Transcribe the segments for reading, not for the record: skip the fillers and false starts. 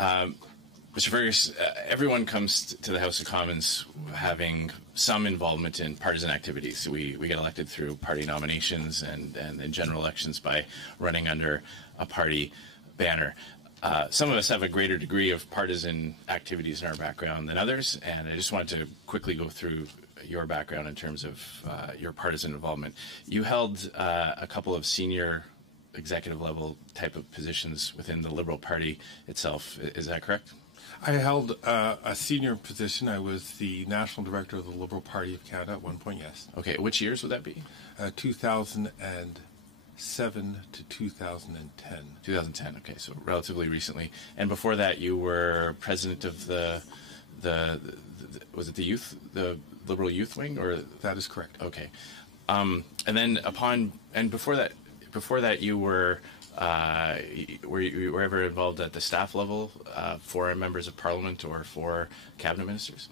Mr. Fergus, everyone comes to the House of Commons having some involvement in partisan activities. We get elected through party nominations and in general elections by running under a party banner. Some of us have a greater degree of partisan activities in our background than others, and I just wanted to quickly go through your background in terms of your partisan involvement. You held a couple of senior executive level type of positions within the Liberal Party itself. Is that correct? I held a senior position. I was the National Director of the Liberal Party of Canada at one point, yes. Okay, which years would that be? 2007 to 2010. 2010, okay, so relatively recently. And before that, you were president of the was it the Liberal Youth Wing, or? That is correct. Okay. And then before that, you were you ever involved at the staff level for members of Parliament or for cabinet ministers?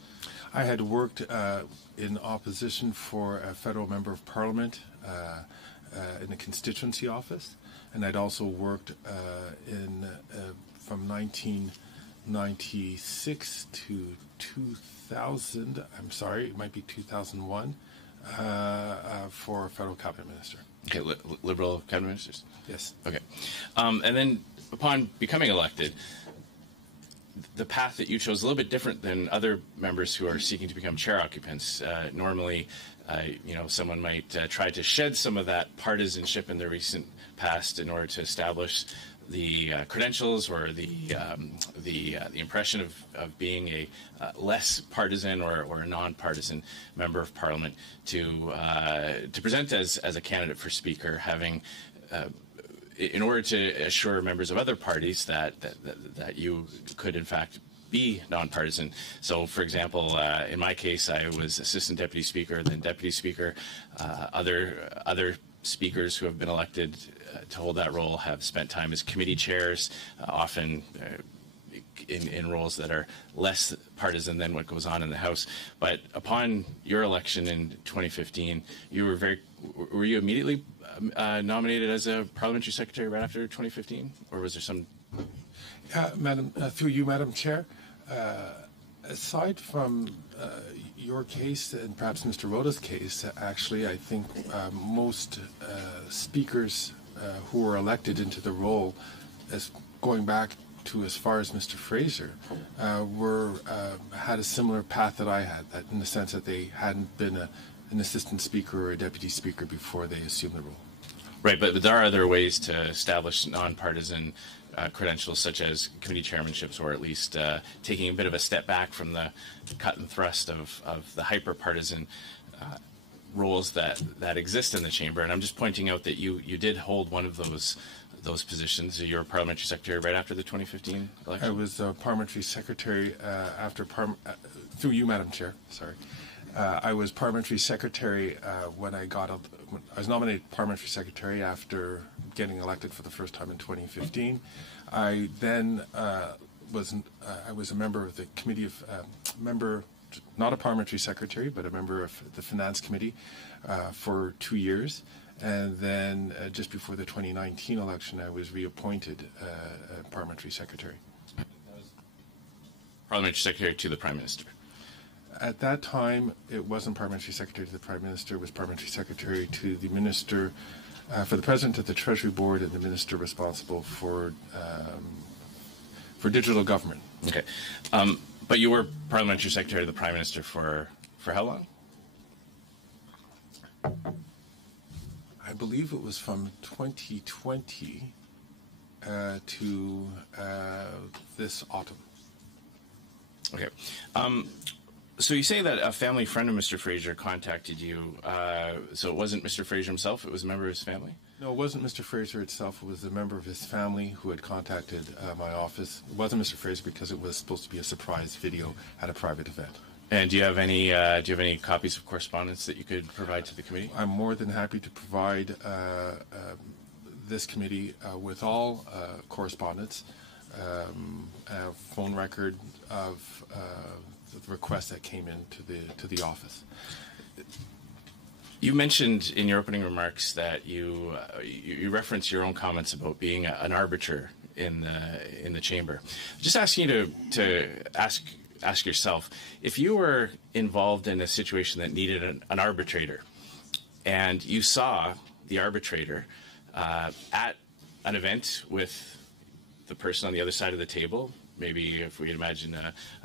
I had worked in opposition for a federal member of Parliament in the constituency office, and I'd also worked from 1996 to 2000. I'm sorry, it might be 2001 for a federal cabinet minister. Okay, Liberal cabinet ministers? Yes. Okay. And then upon becoming elected, the path that you chose is a little bit different than other members who are seeking to become chair occupants. Normally, someone might try to shed some of that partisanship in the recent past in order to establish the credentials or the impression of being a less partisan or a non-partisan member of Parliament to present as a candidate for Speaker, having in order to assure members of other parties that you could in fact be nonpartisan. So, for example, in my case, I was Assistant Deputy Speaker, then Deputy Speaker. Other speakers who have been elected to hold that role have spent time as committee chairs, often in roles that are less partisan than what goes on in the House. But upon your election in 2015, were you immediately nominated as a parliamentary secretary right after 2015, or was there some? Madam, through you, Madam Chair, aside from your case and perhaps Mr. Rota's case, actually, I think most speakers who were elected into the role, as going back to as far as Mr. Fraser, had a similar path that I had, that in the sense that they hadn't been an assistant speaker or a deputy speaker before they assumed the role. Right, but there are other ways to establish nonpartisan credentials, such as committee chairmanships, or at least taking a bit of a step back from the cut and thrust of the hyper-partisan roles that exist in the chamber. And I'm just pointing out that you did hold one of those positions. You were parliamentary secretary right after the 2015 election. I was parliamentary secretary through you, Madam Chair. Sorry. I was parliamentary secretary when I was nominated parliamentary secretary after getting elected for the first time in 2015. I then was a member of the committee of not a parliamentary secretary, but a member of the Finance Committee for 2 years. And then just before the 2019 election, I was reappointed parliamentary secretary. Parliamentary secretary to the Prime Minister. At that time, it wasn't parliamentary secretary to the Prime Minister. It was parliamentary secretary to the Minister for the President of the Treasury Board and the Minister responsible for digital government. Okay. But you were parliamentary secretary to the Prime Minister for how long? I believe it was from 2020 to this autumn. Okay. So you say that a family friend of Mr. Fraser contacted you. So it wasn't Mr. Fraser himself, it was a member of his family? No, it wasn't Mr. Fraser itself. It was a member of his family who had contacted my office. It wasn't Mr. Fraser because it was supposed to be a surprise video at a private event. And do you have any copies of correspondence that you could provide to the committee? I'm more than happy to provide this committee with all correspondence, a phone record of the request that came in to the office. You mentioned in your opening remarks that you referenced your own comments about being an arbiter in the chamber. Just asking you to ask yourself, if you were involved in a situation that needed an arbitrator, and you saw the arbitrator at an event with the person on the other side of the table, maybe if we imagine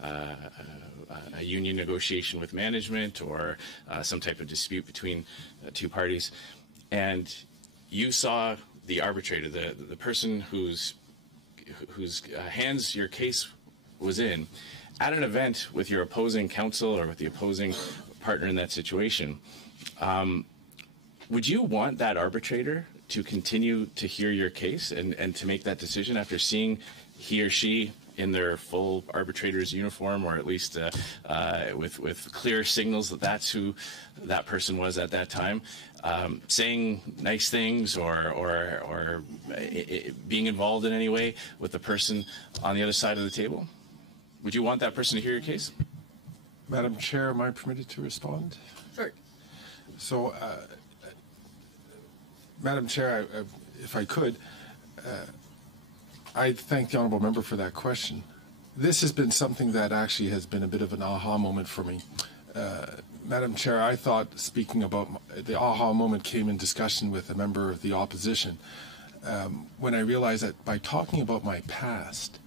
a union negotiation with management or some type of dispute between two parties, and you saw the arbitrator, the person whose hands your case was in, at an event with your opposing counsel or with the opposing partner in that situation, would you want that arbitrator to continue to hear your case and to make that decision after seeing he or she in their full arbitrator's uniform, or at least with clear signals that that's who that person was at that time, saying nice things or being involved in any way with the person on the other side of the table? Would you want that person to hear your case? Madam Chair, am I permitted to respond? Sure. So, Madam Chair, if I could, I thank the honourable member for that question. This has been something that actually has been a bit of an aha moment for me. Madam Chair, I thought speaking about the aha moment came in discussion with a member of the opposition when I realized that by talking about my past,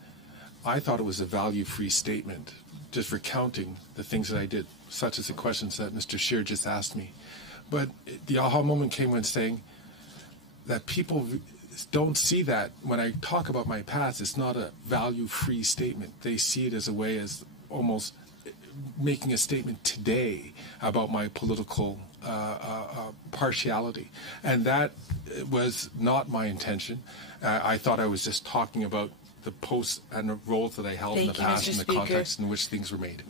I thought it was a value-free statement, just recounting the things that I did, such as the questions that Mr. Scheer just asked me. But the aha moment came when saying that people don't see that when I talk about my past, it's not a value-free statement. They see it as a way as almost making a statement today about my political partiality. And that was not my intention. I thought I was just talking about the posts and the roles that I held in the past and the context in which things were made.